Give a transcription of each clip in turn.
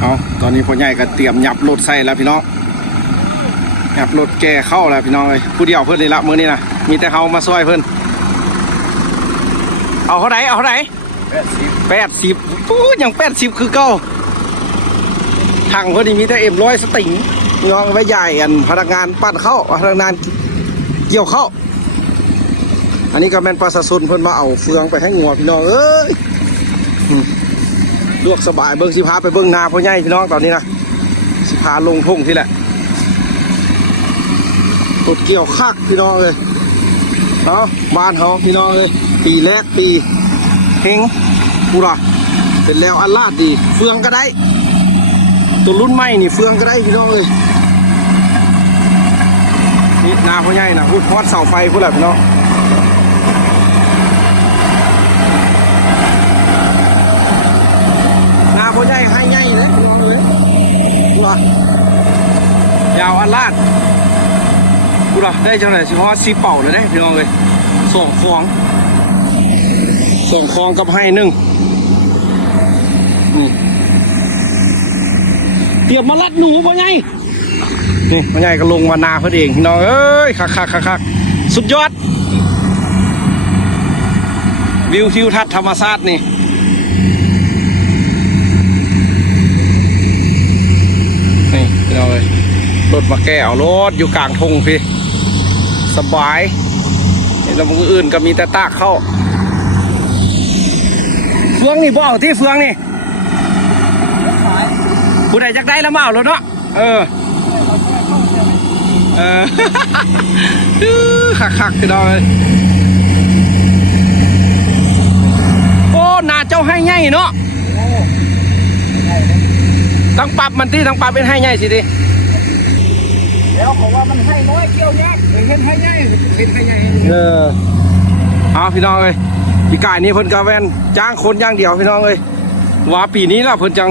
เอาตอนนี้พ่อใหญ่ก็เตรียมยับรถใส่แล้วพี่น้องยับรถแก่เข้าแล้วพี่น้องเลยผู้เดียวเพิ่นเลยละมื้อนี้นะมีแต่เฮามาซอยเพิ่นเอาเท่าไหร่80ปู้ยัง80คือเก่าถังเพิ่นนี่มีแต่M100สติงน้องไว้ใหญ่อันพนักงานปั้นเข้าพนักงานเกี่ยวเข้าอันนี้ก็แม่นประชาชนเพิ่นมาเอาเฟืองไปให้งัวพี่น้องเอ้ยลวกสบายเบิ่งสิพาไปเบิ่งนาพ่อใหญ่พี่น้องตอนนี้นะสิพาลงทุ่งที่แหละตดเกี่ยวคักพี่น้องเลยเอาบ้านเขาพี่น้องเลยปีแรกปีเฮงกูล่ะเป็นแล้วอันลาดดีเฟืองก็ได้ตัวรุ่นใหม่นี่เฟืองก็ได้พี่น้องเลยนี่นาพ่อใหญ่นะพูดทอดเสาไฟพูดแหละพี่น้องนาพ่อใหญ่ให้ใหญ่เลยพี่น้องเลยกูล่ะยาวอันลาดกูล่ะได้จังไหนสิฮอดซีเป่าเลยได้พี่น้องเลย2 คลองกับให้1นี่เตรียมมาลัดหนูพ่อใหญ่นี่พ่อใหญ่ก็ลงมานาเพื่อเองพี่น้องเอ้ยคักสุดยอดวิวทิวทัศน์ธรรมชาตินี่พี่น้องเลยรถมาแก้เอารถอยู่กลางทงพี่สบายแล้วมืออื่นก็มีแต่ตากเข้าเฟืองนี่บ่เอาที่เฟืองนี่ผู้ใดจักได้แล้วมาเอารถเนาะคักพี่น้องเลยโอ้นาเจ้าให้ใหญ่เนาะต้องปรับมันที่ต้องปรับเป็นให้ใหญ่สิดิแล้วบอกว่ามันให้น้อยเกี่ยวเนี้ยเห็นให้ใหญ่เอาพี่น้องเลยพี่กายนี่เพิ่นกะแวนจ้างคนอย่างเดียวพี่น้องเลยว่าปีนี้แล้วเพิ่นจัง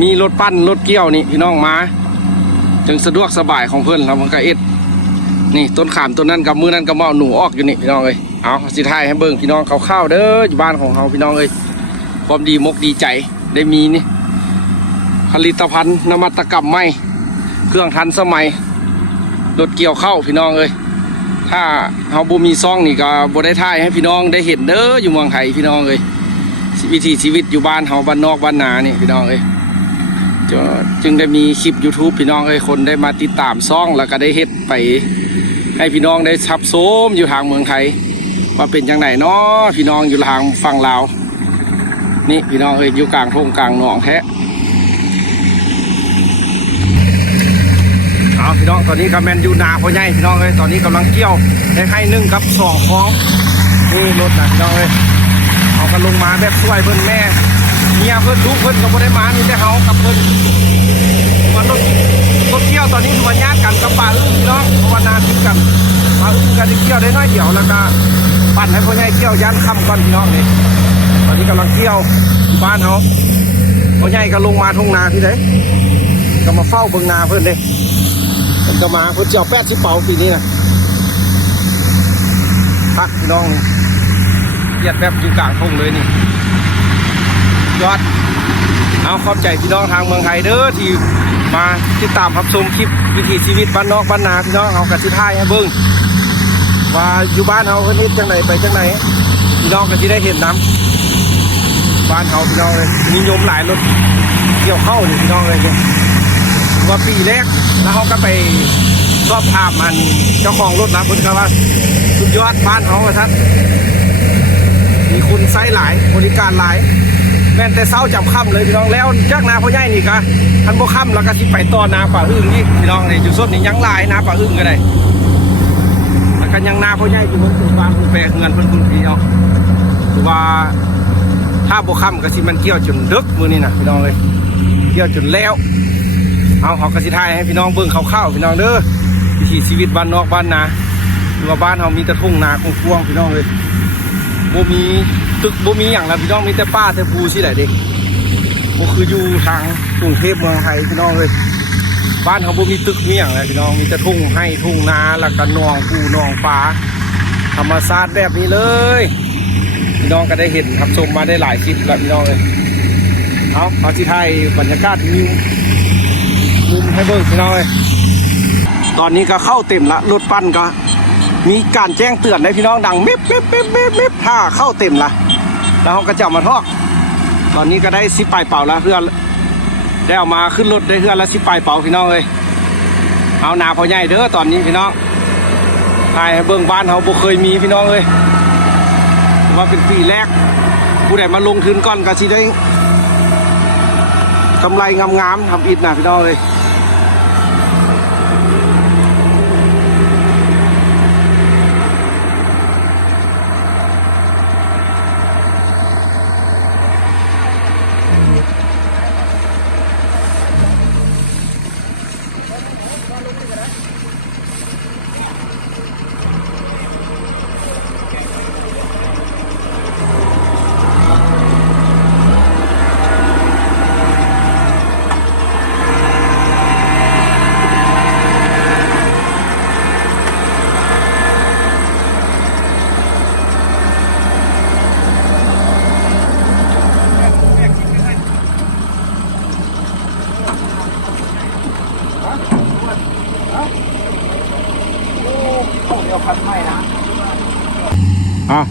มีรถปั้นรถเกี่ยวนี่พี่น้องมาจึงสะดวกสบายของเพิ่นแล้วมันก็เอ็ดนี่ต้นขามต้นนั้นกับมือนั้นกับเมาหนูออกอยู่นี่พี่น้องเลยเอาสิท้ายให้เบิ่งพี่น้องข้าวๆเด้ออยู่บ้านของเราพี่น้องเลยความดีมกดีใจได้มีนี่ผลิตภัณฑ์นวัตกรรมใหม่เครื่องทันสมัยรถเกี่ยวเข้าพี่น้องเลยถ้าเฮาบ่มีซ่องนี่ก็บ่ได้ถ่ายให้พี่น้องได้เห็นเด้ออยู่เมืองไทยพี่น้องเลยวิถีชีวิตอยู่บ้านเฮาบ้านนอกบ้านนานี่พี่น้องเลยจึงได้มีคลิป YouTube พี่น้องเลยคนได้มาติดตามซ่องแล้วก็ได้เฮ็ดไปให้พี่น้องได้ชับโซมอยู่ทางเมืองไทยว่าเป็นจังไดเนาะพี่น้องอยู่ทางฝั่งลาวนี่พี่น้องเลยอยู่กลางทุ่งกลางหนองแท้พี่น้องตอนนี้กำแมนอยู่นาพ่อใหญ่พี่น้องเลยตอนนี้กำลังเกี่ยวได้ให้1 กับ 2 คลองนี่รถนะพี่น้องเลยเอากันลงมาแบบช่วยเพื่อนแม่เมียเพื่อนลูกเพื่อนก็บ่ได้มามีแต่เขากับเพื่อนวันรถเกี่ยวตอนนี้คือวันญาติกันกับป่าอึ้งพี่น้องเพราะว่านาทิ้งกันป่าอึ้งกันเกี่ยวได้น้อยเดียวแล้วก็ปั่นให้พ่อใหญ่เกี่ยวยันค่ำก่อนพี่น้องนี่ตอนนี้กำลังเกี่ยวบ้านเขาพ่อใหญ่ก็ลงมาทุ่งนาที่ไหนก็มาเฝ้าเบิ่งนาเพื่อนเลยเป็นกระมาเพื่อเจ้า80 เป๋าปีนี้นะพักพี่น้องเยียดแบบอยู่กลางทุ่งเลยนี่ยอดเอาขอบใจพี่น้องทางเมืองไทยเด้อที่มาติดตามรับชมคลิปวิถีชีวิตบ้านนอกบ้านนาพี่น้องเอากระสิท้ายให้เบิ่งว่าอยู่บ้านเขาเฮ็ดจังไหนไปจังไหนพี่น้องก็สิได้เห็นน้ำบ้านเขาพี่น้องเลยนิยมหลายรถเกี่ยวเข้านี่พี่น้องเลยเนี่ยว่าปีแรกแล้วเขาก็ไปสอบถามมันเจ้าของรถนะคุณครับว่าสุดยอดบ้านเขาท่านมีคุณไซส์หลายบริการหลายแม่นแต่เศร้าจำค่ำเลยพี่น้องแล้วจากนาพ่อใหญ่นี่ก็ท่านบ่ค่ำแล้วก็สิไปต่อนาป่าอึ่งนี่พี่น้องนี่อยู่ส้นนี่ยังหลายนาป่าอึ่งก็ได้แล้วก็ยังนาพ่อใหญ่ที่มันเป็นบ้านคุณแปรเงินเพิ่นคุณพี่เนาะคือว่าถ้าบ่ค่ำก็สิมันเกี่ยวจนดึกมื้อนี้นะพี่น้องเลยเกี่ยวจนแล้วเอากระสิทายให้พี่น้องเบิ่งคร่าวๆพี่น้องเด้อวิถีชีวิตบ้านนอกบ้านนาหรือว่าบ้านเรามีแต่ทุ่งนากว้างๆพี่น้องเลยบ่มีตึกบ่มีอย่างละพี่น้องมีแต่ป่าแต่ภูสิแหละเด็กบ่คืออยู่ทางกรุงเทพเมืองไทยพี่น้องเลยบ้านเขาบ่มีตึกมีอย่างละพี่น้องมีแต่ทุ่งให้ทุ่งนาแล้วก็หนองปูหนองปลาธรรมชาติแบบนี้เลยพี่น้องก็ได้เห็นครับชมมาได้หลายคลิปแล้วพี่น้องเลย เอาที่ไทยบรรยากาศมุมให้เบิ่งพี่น้องเลยตอนนี้ก็เข้าเต็มละรถปั้นก็มีการแจ้งเตือนให้พี่น้องดังมิบถ้าเข้าเต็มละแล้วเขาก็จะมาทอกตอนนี้ก็ได้10 ปลายเป่าแล้วเพื่อนได้เอามาขึ้นรถได้เพื่อนละ10 ปลายเป่าพี่น้องเลยเอาหนาพอใหญ่เด้อตอนนี้พี่น้องถ่ายให้เบิ่งบ้านเขาบ่เคยมีพี่น้องเลยว่าเป็นปีแรกผู้ใดมาลงทุนก่อนก็สิได้กำไรงามๆทำอิฐนะพี่น้องเลย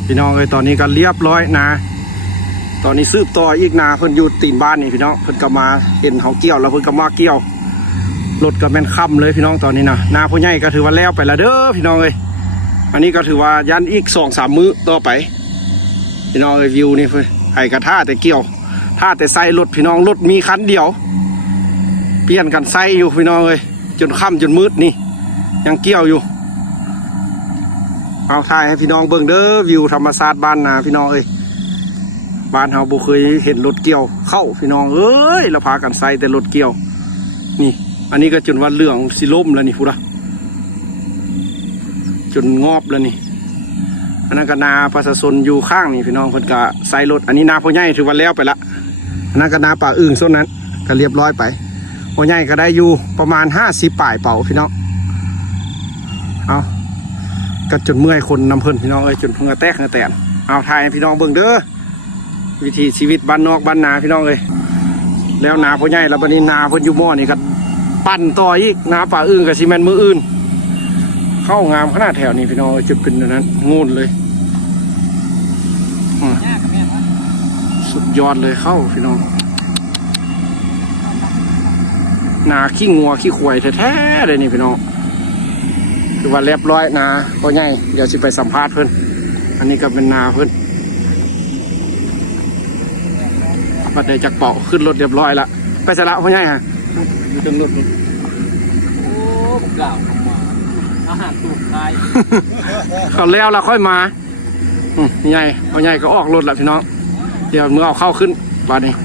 พี่น้องเลยตอนนี้ก็เรียบร้อยนะตอนนี้สืบต่ออีกนาเพิ่นอยู่ตีนบ้านนี่พี่น้องเพิ่นก็มาเห็นเขาเกี่ยวแล้วเพิ่นก็มาเกี่ยวรถก็แม่นค่ำเลยพี่น้องตอนนี้นะนาผู้ใหญ่ก็ถือว่าแล้วไปละเด้อพี่น้องเลยอันนี้ก็ถือว่ายันอีก2-3 มื้อต่อไปพี่น้องเลยวิวนี่เพิ่นไห้กระท่าแต่เกี่ยวท่าแต่ใส่รถพี่น้องรถมีคันเดียวเปลี่ยนกันใส่อยู่พี่น้องเลยจนค่ำจนมืดนี่ยังเกี่ยวอยู่เอาถ่ายให้พี่น้องเบิ่งเด้อวิวธรรมชาติบ้านนาพี่น้องเอ้ยบ้านเฮาบ่เคยเห็นรถเกี่ยวเข้าพี่น้องเอ้ยเราพากันใส่แต่รถเกี่ยวนี่อันนี้ก็จนว่าเหลืองสิล่มแล้วนี่พูดละจนงอบแล้วนี่อันนั้นก็นาประชาชนอยู่ข้างนี่พี่น้องเพิ่นก็ใส่รถอันนี้นาพ่อใหญ่ถือว่าแล้วไปละอันนั้นก็นาป่าอึ่งส่วนนั้นก็เรียบร้อยไปพ่อใหญ่ก็ได้อยู่ประมาณ50 ปลายเป่าพี่น้องเอาก็จนเมื่อยคนนำเพิ่นพี่น้องเอ้ยจนเพิ่งแตกแตนเอาถ่ายให้พี่น้องเบิ่งเด้อวิถีชีวิตบ้านนอกบ้านนาพี่น้องเอ้ยแล้วนาพ่อใหญ่แล้วบัดนี้นาเพิ่นอยู่หม้อนี่ก็ปั่นต่ออีกนาป่าอึ่งกับซีเมนต์มืออื่นเข้างามขนาดแถวนี้พี่น้องจุดเป็นนั้นงูนเลยสุดยอดเลยเข้าพี่น้องนาขี้งัวขี้ควายแท้ๆเลยนี่พี่น้องคือว่าเรียบร้อยนาพ่อใหญ่เดี๋ยวสิไปสัมภาษณ์เพิ่นอันนี้ก็เป็นนาเพิ่นบัดได้จากเปาะขึ้นรถเรียบร้อยละไปสระพ่อใหญ่ฮะอยู่ตรงรถโอ้กล่าวอาหารตูดไทย เขาแล้วเราค่อยมาใหญ่พ่อใหญ่ก็ออกรถละพี่น้องเดี๋ยวเมื่อเอาเข้าขึ้นบัดนี้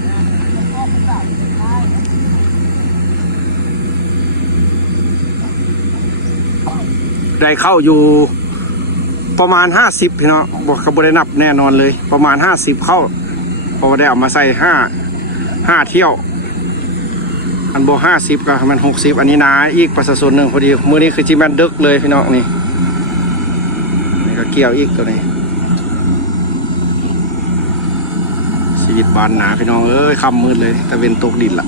ได้เข้าอยู่ประมาณ50พี่น้องบอกเขาบ่ได้นับแน่นอนเลยประมาณ50เข้าเพราะว่าได้เอามาใส่5เที่ยวอันโบ50ก็มัน60อันนี้นาอีกประชาชนหนึ่งพอดีมื้อนี้คือจิแมนดึกเลยพี่น้องนี่ก็เกี่ยวอีกตัวนี้ชีวิตบ้านนาพี่น้องเอ้ยค่ำมืดเลยตะเวนตกดินละ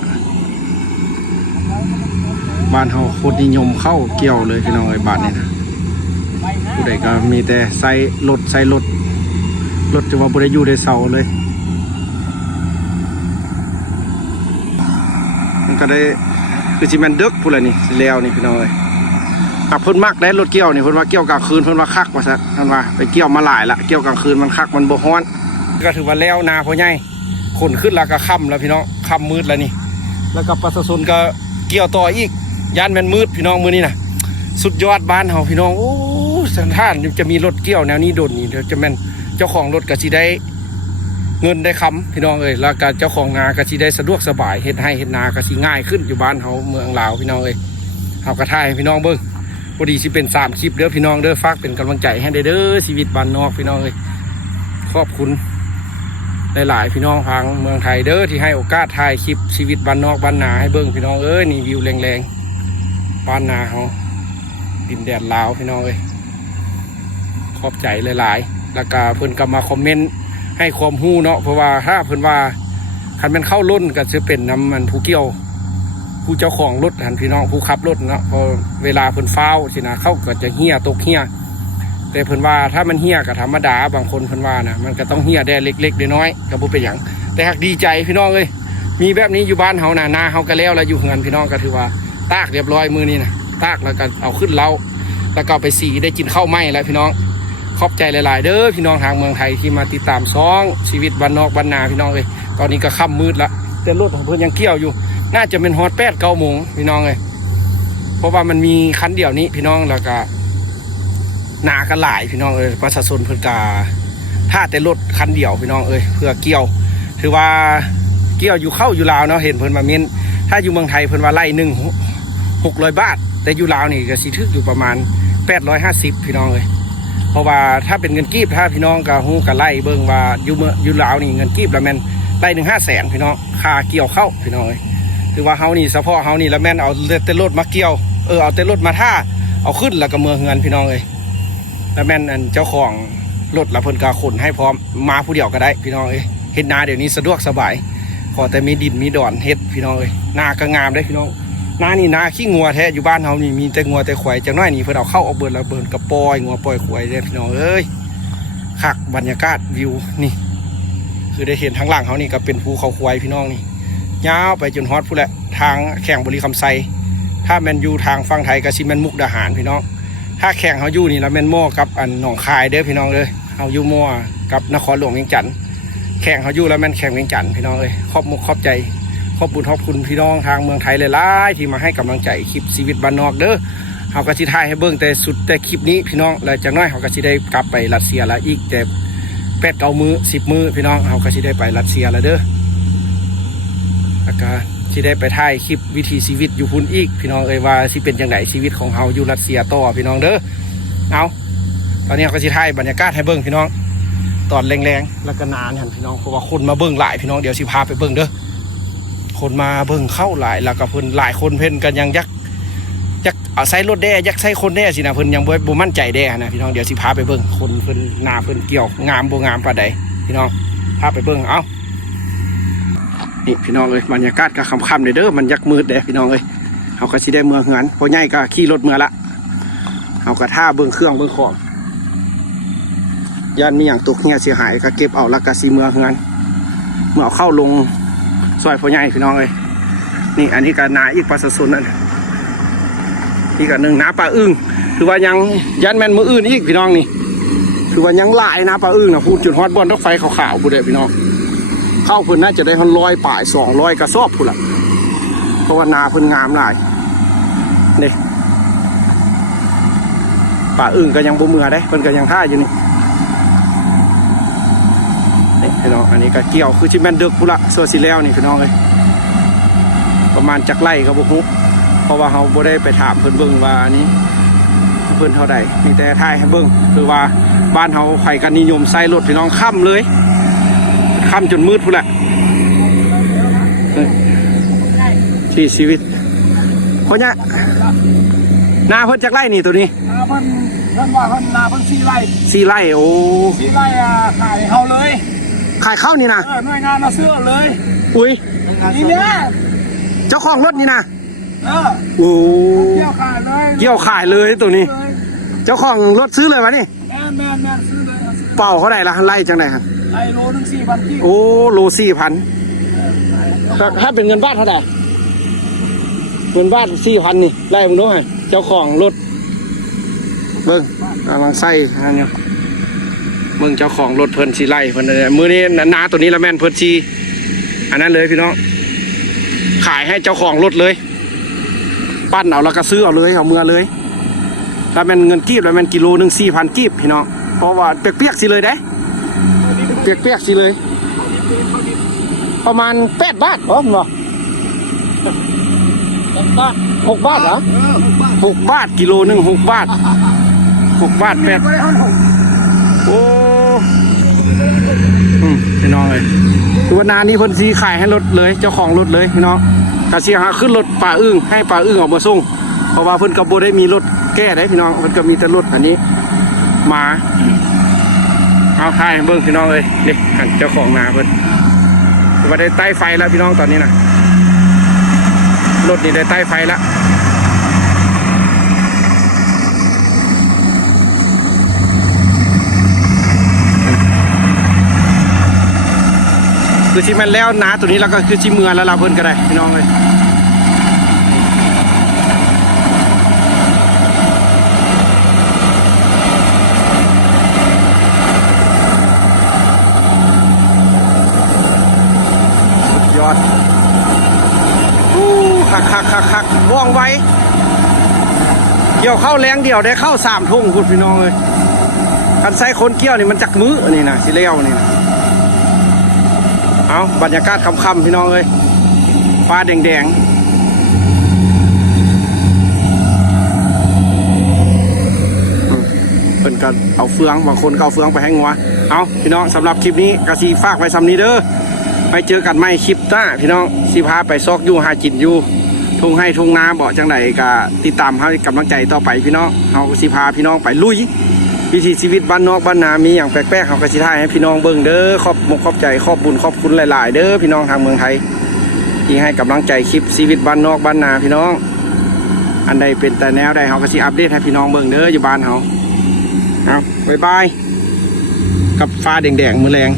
บ้านเฮาโคตรนิยมเข้าเกี่ยวเลยพี่น้องเอ้ยบ้านนี้นะผู้ใดก็มีแต่ใส่รถจะว่าบ่ได้อยู่ได้เสาเลยมันก็ได้คือสิแม่นดึกพุ่นล่ะนี่สิแล้วนี่พี่น้องเอ้ยกับเพิ่นมักได้รถเกี่ยวนี่เพิ่นว่าเกี่ยวกลางคืนเพิ่นว่าคักว่าซะนั่นว่าไปเกี่ยวมาหลายละเกี่ยวกลางคืนมันคักมันบ่ฮ้อนก็ถือว่าแล้วนาพ่อใหญ่ขนขึ้นแล้วก็ค่ำแล้วพี่น้องค่ำมืดแล้วนี่แล้วก็ประชาชนก็เกี่ยวต่ออีกย่านแม่นมืดพี่น้องมื้อนี้น่ะสุดยอดบ้านเฮาพี่น้องโอ้สันท่านจะมีรถเกี่ยวแนวนี้โดนนี่เดี๋ยวจะแม่นเจ้าของรถก็สิได้เงินได้คำพี่น้องเอ้ยแล้วก็เจ้าของนาก็สิได้สะดวกสบายเฮ็ดให้เฮ็ดนาก็สิง่ายขึ้นอยู่บ้านเฮาเมืองลาวพี่น้องเอ้ยเฮาก็ถ่ายให้พี่น้องเบิ่งพอดีสิเป็น3คลิปเด้อพี่น้องเด้อฝากเป็นกำลังใจให้เด้อชีวิตบ้านนอกพี่น้องเอ้ยขอบคุณหลายๆพี่น้องทางเมืองไทยเด้อที่ให้โอกาสถ่ายคลิปชีวิตบ้านนอกบ้านนาให้เบิ่งพี่น้องเอ้ยนี่วิวแรงๆบ้านนาเฮาดินแดนลาวพี่น้องเอ้ยขอบใจหลายๆแล้วก็เพิ่นก็มาคอมเมนต์ให้ความรู้เนาะเพราะว่าถ้าเพิ่นว่า คันมันเข้าล้นก็จะเป็นน้ำมันผู้เกี่ยวผู้เจ้าของรถหันพี่น้องผู้ขับรถเนาะพอเวลาเพิ่นฟ้าวสินะเข้าก็จะเหี้ยตกเหี้ยแต่เพิ่นว่าถ้ามันเหี้ยก็ธรรมดาบางคนเพิ่นว่านะมันก็ต้องเหี้ยได้เล็กๆน้อยๆก็บ่เป็นหยังแต่หากดีใจพี่น้องเอ้ยมีแบบนี้อยู่บ้านเฮานะนาเฮาก็แล้วอยู่เฮือนพี่น้องก็ถือว่าตากเรียบร้อยมื้อนี้นะตากแล้วก็เอาขึ้นเล้าแล้วก็ไปสีได้กินข้าวไหม้แล้วพี่น้องขอบใจหลายๆเด้อพี่น้องทางเมืองไทยที่มาติดตามซ้องชีวิตบ้านนอกบ้านนาพี่น้องเอ้ยตอนนี้ก็ค่ำมืดละแต่รถของเพิ่นยังเกี่ยวอยู่น่าจะเป็นฮอต8-9 โมงพี่น้องเอ้ยเพราะว่ามันมีคันเดียวนี้พี่น้องแล้วก็นากันหลายพี่น้องเอ้ยประชาชนเพิ่นก็ถ้าแต่รถคันเดียวพี่น้องเอ้ยเพื่อเกี่ยวถือว่าเกี่ยวอยู่เข้าอยู่ลาวเนาะเห็นเพิ่นมาเม้นถ้าอยู่เมืองไทยเพิ่นว่าไร่หนึ่ง600 บาทแต่อยู่ลาวนี่ก็สิถึกอยู่ประมาณ850พี่น้องเอ้ยเพราะว่าถ้าเป็นเงินกีบถ้าพี่น้องก็ฮู้ก็ไล่เบิ่งว่าอยู่ลาวนี่เงินกีบละแม่นไร่หนึ่ง500,000พี่น้องค่าเกี่ยวเข้าพี่น้องเอ้ยคือว่าเฮานี่เฉพาะเฮานี่ละแม่นเอาเต้นรถมาเกี่ยวเอาเต้นรถมาท่าเอาขึ้นแล้วก็เมืองเฮือนพี่น้องเอ้ยละแม่นอันเจ้าของรถละเพิ่นก็ขนให้พร้อมมาผู้เดียวก็ได้พี่น้องเอ้ยเฮ็ดนาเดี๋ยวนี้สะดวกสบายขอแต่มีดินมีดอนเฮ็ดพี่น้องเอ้ยนาก็งามได้พี่น้องนานี่นาขี้งัวแท้อยู่บ้านเฮานี่มีแต่งัวแต่ควายจังน้อยนี่เพิ่นเอาเข้าเอาเบิดแล้วเบิดกระปอยงัวปล่อยควายเด้พี่น้องเอ้ยคักบรรยากาศวิวนี่คือได้เห็นทางหลังเขานี่ก็เป็นภูเขาควายพี่น้องนี่ยาวไปจนฮอดพุ่นแหละทางแข่งบริคำไซถ้าแมนยูทางฝั่งไทยก็สิแมนมุกดาหารพี่น้องถ้าแข่งเขาอยู่นี่แล้วแมนโม่กับอันหนองคายเด้อพี่น้องเลยเขาอยู่โม่กับนครหลวงเวียงจันทร์แข่งเขาอยู่แล้วแมนแข่งเวียงจันทร์พี่น้องเลยขอบมุกขอบใจขอบบุญขอบคุณพี่น้องทางเมืองไทยหลายๆที่มาให้กำลังใจคลิปชีวิตบ้านนอกเด้อเขาก็สิถ่ายให้เบิ่งแต่สุดแต่คลิปนี้พี่น้องแล้วจากน้อยเขาก็สิได้กลับไปรัสเซียแล้วอีกแต่8-9 มื้อ10 มื้อพี่น้องเขาก็สิได้ไปรัสเซียแล้วเด้อแล้วก็สิได้ไปถ่ายคลิปวิถีชีวิตอยู่พุ่นอีกพี่น้องเอ้ยว่าสิเป็นจังไดชีวิตของเฮาอยู่รัสเซียต่อพี่น้องเด้อเอาตอนนี้ก็สิถ่ายบรรยากาศให้เบิ่งพี่น้องตอนแรงๆแล้วก็นานหันพี่น้องเพราะว่าคนมาเบิ่งหลายพี่น้องเดี๋ยวสิพาไปเบิ่งเด้อคนมาเบิ่งเข้าหลายแล้วก็เพิ่นหลายคนเพิ่นกันยังยักเอาใส่รถแด่ยักใส่คนแด่สินะเพิ่นยังบ่มั่นใจแด่นะพี่น้องเดี๋ยวสิพาไปเบิ่งคนเพิ่นหน้าเพิ่นเกี่ยวงามบ่งามปานใดพี่น้องพาไปเบิ่งเอานี่พี่น้องเอ้ยบรรยากาศก็ค่ำๆเด้อมันยักมืดเด้พี่น้องเอ้ยเฮาก็สิได้เมืองเฮือนพ่อใหญ่ก็ขี่รถเมื่อละเฮาก็ท่าเบิ่งเครื่องเบิ่งของย่านมีหยังตกเหี้ยเสียหายก็เก็บเอาแล้วก็สิเมืองเฮือนเมื่อเอาเข้าลงซอยพ่อใหญ่พี่น้องเอ้ยนี่อันนี้ก็นาอีกประชาชนนั่นอีกอันนึงนาปลาอึ้งคือว่ายังยันแม่นมืออื่นอีกพี่น้องนี่คือว่ายังหลายนาปลาอึ้งนะพูดจุดฮอตบอลรถไฟขาวๆพูดเลยพี่น้องเข้าเพิ่นน่าจะได้100 ป่าย200กระสอบพูดละเพราะว่านาเพิ่นงามหลายนี่ปลาอึ้งก็ยังบ่เมื่อได้เพิ่นก็ยังท่าอยู่นี่พี่น้องอันนี้ก็เกี่ยวคือชิแมนเดึกพูดละโซซิแล้วนี่พี่น้องเลยประมาณจักไร่ครับพวกนู้เพราะว่าเขาบ่ได้ไปถามเพิ่นเบิ่งว่านี้เพิ่นเท่าใดมีแต่ถ่ายให้เบิ่งคือว่าบ้านเขาไข่กันนิยมใส่รถพี่น้องค่ำเลยค่ำจนมืดพูดแหละที่ชีวิตเพราะเนี้ยนาเพิ่นจักไร่นี่ตัวนี้นาเพิ่นว่าเพิ่นนาเพิ่น4 ไร่4 ไร่โอ้4 ไร่ขายเฮาเลยขายเข้านี่นะหน่วยงานมาซื้อเลยอุ้ยนี่เนี่ยเจ้าของรถนี่นะโอ้ เกี่ยวขายเลยเกี่ยวขายเลยตัวนี้เจ้าของรถซื้อเลยวะนี่แม่ซื้อเลยเป่าเขาได้ละไล่จังไหนครับไล่โลนึง4,000ที่โอ้โล4,000ถ้าเป็นเงินบาทเท่าไหร่เงินบาท4,000นี่ไล่มึงดูให้เจ้าของรถเบิ้งกำลังใส่อันนี้มึงเจ้าของรถเพิ่นสีไล่เพิ่นมือนี้นาตัวนี้ละแม่นเพิ่นสีอันนั้นเลยพี่น้องขายให้เจ้าของรถเลยปั้นเอาแล้วก็ซื้อเอาเลยเอาเมื่อเลยถ้าแม่นเงินกีบแล้วแม่นกิโลนึง4,000 กีบพี่น้องเพราะว่าเปียกๆสิเลยได้เปียกๆสิเลยประมาณ8 บาทเหรอมึง6 บาทเหรอ6 บาทกิโลนึง6 บาท6 บาท8โอ้พี่น้องเลยตัวนานี้เพิ่นซีขายให้รถเลยเจ้าของรถเลยพี่น้องกระเสียหาขึ้นรถป่าอึ้งให้ป่าอึ้งออกมาส่งเพราะว่าเพิ่นกับโบได้มีรถแก้ได้พี่น้องเพิ่นก็มีแต่รถอันนี้มาเอาขายเบิ้งพี่น้องเลยนี่เจ้าของนาเพิ่น ว่าได้ใต้ไฟแล้วพี่น้องตอนนี้นะรถนี่ได้ใต้ไฟแล้วคือชิมันแล้วนะตัวนี้แล้วก็คือชิเมือแล้วเราเพิ่นก็ได้พี่น้องเลยยอดคักว่องไวเกี่ยวเข้าแรงเดียวได้เข้า3 ทุ่งคุณพี่น้องเลยคันใส่คนเกี่ยวนี่มันจักมื้อนี่นะสิเลี้ยวนี่นะเอาบรรยากาศค่ำๆพี่น้องเลยฟ้าแดงเพิ่นก็เอาเฟืองบางคนก็เอาเฟืองไปให้งัวเอาพี่น้องสำหรับคลิปนี้กะสีฝากไว้ซ้ำนี้เด้อไปเจอกันใหม่คลิปหน้าพี่น้องสิพาไปซอกอยู่หาจินอยู่ทุ่งให้ทุ่งนาเบาะจังไหนก็ติดตามให้กำลังใจต่อไปพี่น้องเฮาสิพาพี่น้องไปลุยวิถีชีวิตบ้านนอกบ้านนามีอย่างแปลกๆเขาก็สิถ่ายให้พี่น้องเบิ่งเด้อขอบใจขอบบุญขอบคุณหลายๆเด้อพี่น้องทางเมืองไทยที่ให้กำลังใจคลิปชีวิตบ้านนอกบ้านนาพี่น้องอันใดเป็นแต่แนวใดเขาก็สิอัปเดตให้พี่น้องเบิ่งเด้ออยู่บ้านเขาเอาบ๊ายบายกับฟ้าแดงๆมื้อแรง